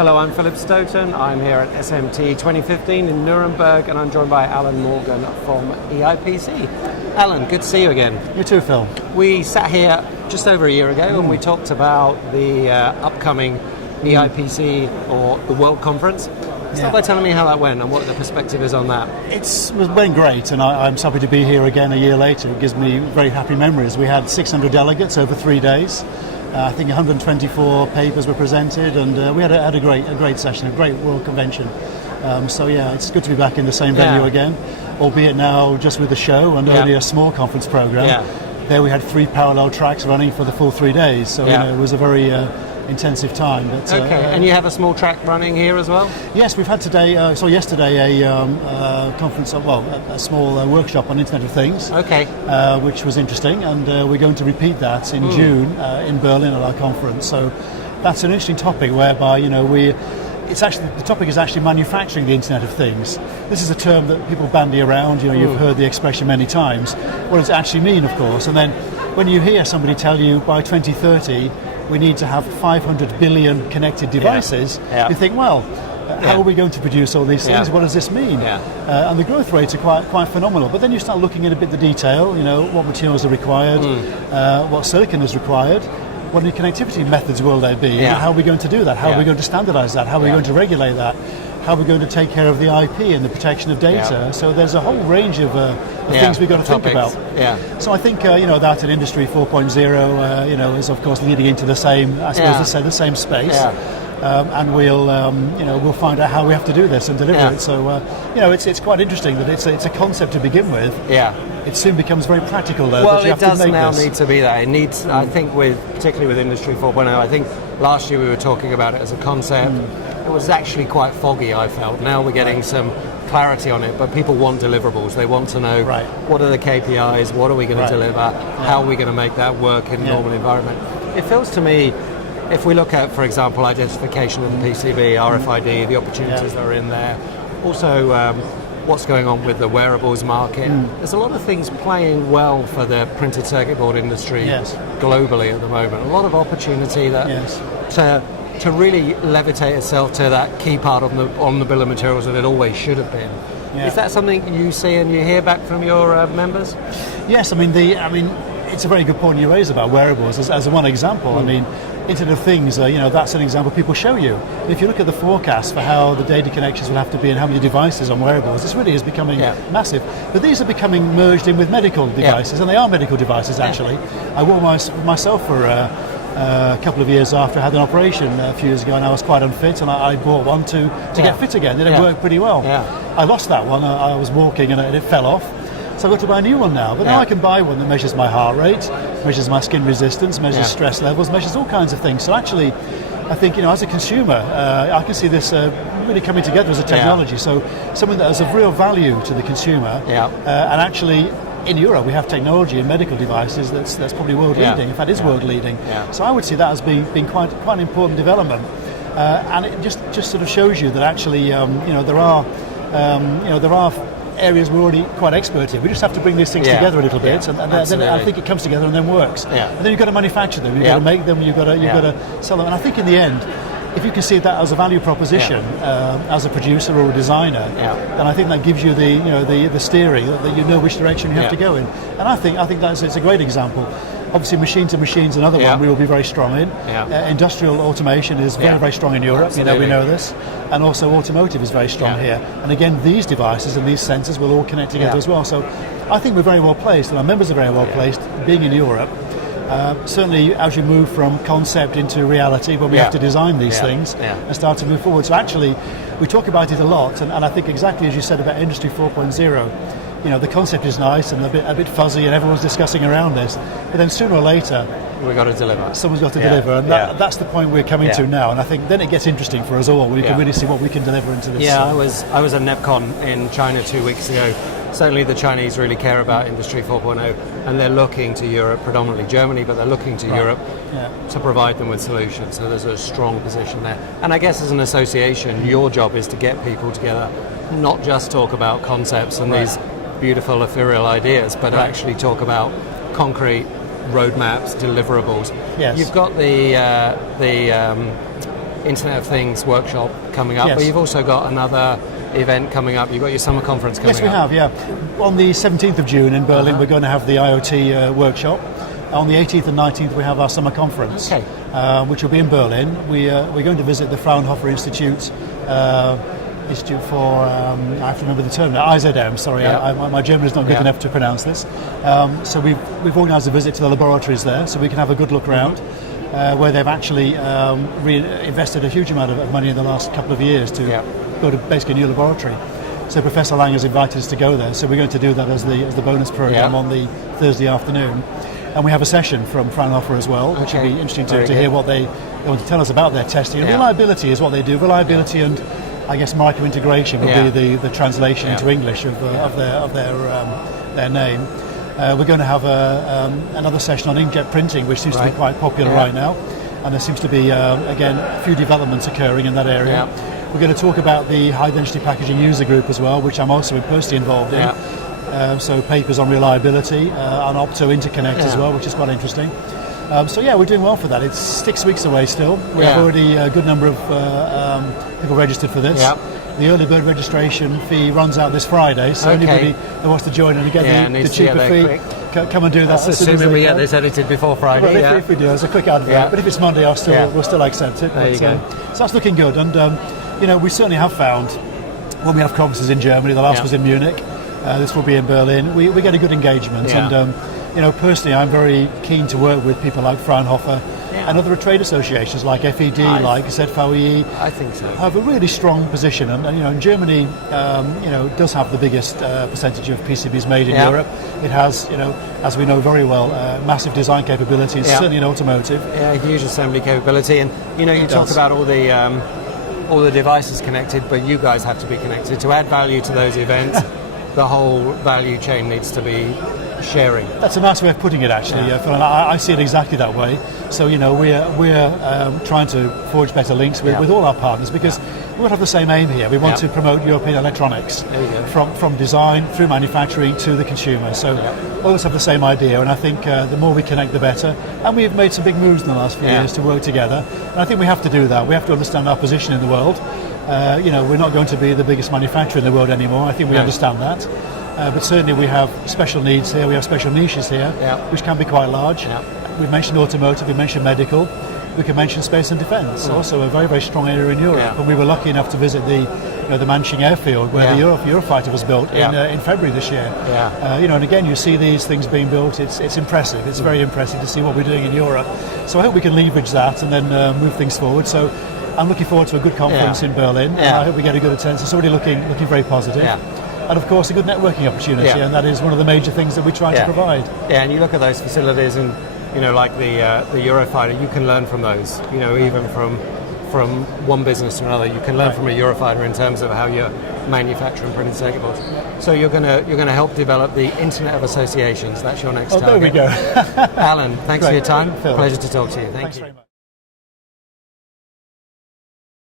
Hello, I'm Philip Stoughton. I'm here at SMT 2015 in Nuremberg, and I'm joined by Alun Morgan from EIPC. Alun, good to see you again. You too, Phil. We sat here just over a year ago and we talked about the upcoming EIPC, or the World Conference. Start by telling me how that went and what the perspective is on that. It went great, and I'm happy to be here again a year later. It gives me very happy memories. We had 600 delegates over 3 days. I think 124 papers were presented, and we had a great session, a great World Convention. So yeah, it's good to be back in the same venue again, albeit now just with the show and only a small conference program. There we had 3 parallel tracks running for the full 3 days, so it was a very intensive time. But, and you have a small track running here as well? Yes, we've had yesterday a conference, a small workshop on Internet of Things, which was interesting, and we're going to repeat that in June in Berlin at our conference. So that's an interesting topic, whereby the topic is actually manufacturing the Internet of Things. This is a term that people bandy around. You've heard the expression many times. What does it actually mean, of course? And then when you hear somebody tell you by 2030 we need to have 500 billion connected devices, you think, well, how are we going to produce all these things? What does this mean? And the growth rates are quite phenomenal. But then you start looking at a bit the detail, what materials are required, what silicon is required, what new connectivity methods will there be, how are we going to do that, how are we going to standardize that, how are we going to regulate that, how are we going to take care of the IP and the protection of data. So there's a whole range of things we've got to think about. So I think that in Industry 4.0 is of course leading into the same, the same space. And we'll find out how we have to do this and deliver it. So it's quite interesting that it's a concept to begin with. It soon becomes very practical, though. Well, it does now need to be that. It needs, I think, particularly with Industry 4.0. I think last year we were talking about it as a concept. It was actually quite foggy, I felt. Now we're getting some clarity on it, but people want deliverables. They want to know what are the KPIs, what are we going to deliver, how are we going to make that work in a normal environment. It feels to me, if we look at, for example, identification of the PCB, RFID, the opportunities that are in there, also what's going on with the wearables market, there's a lot of things playing well for the printed circuit board industry globally at the moment. A lot of opportunity to really levitate itself to that key part on the bill of materials that it always should have been. Is that something you see and you hear back from your members? Yes, it's a very good point you raise about wearables as one example. Internet of Things, that's an example people show you. And if you look at the forecast for how the data connections will have to be and how many devices on wearables, this really is becoming massive. But these are becoming merged in with medical devices, and they are medical devices actually. I wore myself for a couple of years after I had an operation a few years ago, and I was quite unfit, and I bought one to get fit again. It worked pretty well. I lost that one. I was walking and it fell off. So I've got to buy a new one now. But now I can buy one that measures my heart rate, measures my skin resistance, measures stress levels, measures all kinds of things. So actually, I think, as a consumer, I can see this really coming together as a technology. So something that has of real value to the consumer. And actually, in Europe, we have technology in medical devices that's probably world leading. In fact, is world leading. So I would see that as being quite an important development. And it just sort of shows you that actually, there are areas we're already quite expert in. We just have to bring these things together a little bit, and then I think it comes together and then works. And then you've got to manufacture them, you've got to make them, you've got to sell them. And I think in the end, if you can see that as a value proposition as a producer or a designer, then I think that gives you the steering, that you know which direction you have to go in. And I think it's a great example. Obviously, machine to machine is another one we will be very strong in. Industrial automation is very, very strong in Europe. We know this. And also automotive is very strong here. And again, these devices and these sensors will all connect together as well. So I think we're very well placed, and our members are very well placed, being in Europe. Certainly, as you move from concept into reality, when we have to design these things and start to move forward. So actually, we talk about it a lot, and I think exactly as you said about Industry 4.0, the concept is nice and a bit fuzzy, and everyone's discussing around this. But then sooner or later, we've got to deliver. Someone's got to deliver, and that's the point we're coming to now. And I think then it gets interesting for us all. We can really see what we can deliver into this. I was at NEPCON in China 2 weeks ago. Certainly, the Chinese really care about Industry 4.0, and they're looking to Europe, predominantly Germany, but they're looking to Europe to provide them with solutions. So there's a strong position there. And I guess as an association, your job is to get people together, not just talk about concepts and these beautiful ethereal ideas, but actually talk about concrete roadmaps, deliverables. You've got the Internet of Things workshop coming up, Yes. but you've also got another event coming up. You've got your summer conference coming up. Yes, we have, yeah. On the 17th of June in Berlin, we're going to have the IoT workshop. On the 18th and 19th, we have our summer conference, Okay. Which will be in Berlin. We're going to visit the Fraunhofer Institute for, I have to remember the term now, IZM, sorry, Yeah. my German is not good Yeah. enough to pronounce this. So we've organised a visit to the laboratories there, so we can have a good look around. Where they've actually invested a huge amount of money in the last couple of years to go to basically a new laboratory. So Professor Lang has invited us to go there. So we're going to do that as the bonus program on the Thursday afternoon. And we have a session from Fraunhofer as well, which will be interesting to hear what they want to tell us about their testing. And reliability is what they do. Reliability and I guess micro-integration will be the translation into English of their name. We're going to have another session on inkjet printing, which seems to be quite popular right now, and there seems to be again a few developments occurring in that area. We're going to talk about the high density packaging user group as well, which I'm also personally involved in. So papers on reliability, on opto interconnect as well, which is quite interesting. So we're doing well for that. It's 6 weeks away still. We have already a good number of people registered for this. The early bird registration fee runs out this Friday, so anybody that wants to join and get the cheaper fee, come and do that. That's assuming we get this edited before Friday. Well, if we do, as a quick advert. But if it's Monday, we'll still accept it. There you go. So that's looking good, and we certainly have found when we have conferences in Germany. The last was in Munich. This will be in Berlin. We get a good engagement, and personally, I'm very keen to work with people like Fraunhofer and other trade associations like FED, like ZVE. I think so. Have a really strong position, and Germany, does have the biggest percentage of PCBs made in Europe. It has, as we know very well, massive design capabilities, certainly in automotive. Yeah, huge assembly capability, and you talk about all the devices connected, but you guys have to be connected to add value to those events. The whole value chain needs to be sharing. That's a nice way of putting it, actually, Phil, and I see it exactly that way. So, we're trying to forge better links with all our partners, because we all have the same aim here. We want to promote European electronics from design through manufacturing to the consumer. So, all of us have the same idea, and I think the more we connect, the better. And we've made some big moves in the last few years to work together, and I think we have to do that. We have to understand our position in the world. We're not going to be the biggest manufacturer in the world anymore. I think we understand that. But certainly we have special needs here, we have special niches here, which can be quite large. We've mentioned automotive, we mentioned medical, we can mention space and defence, also a very, very strong area in Europe. And we were lucky enough to visit the Manching airfield where the Eurofighter was built in February this year. And again, you see these things being built, it's impressive, it's very impressive to see what we're doing in Europe. So I hope we can leverage that and then move things forward. So I'm looking forward to a good conference in Berlin. I hope we get a good attendance. It's already looking very positive. And of course a good networking opportunity, and that is one of the major things that we try to provide. And you look at those facilities and like the Eurofighter, you can learn from those, even from one business to another. You can learn from a Eurofighter in terms of how you're manufacturing printed circuit boards. So you're gonna help develop the Internet of Associations. That's your next target. There we go. Alan, thanks for your time. Phil. Pleasure to talk to you. Thank Thanks you. very much.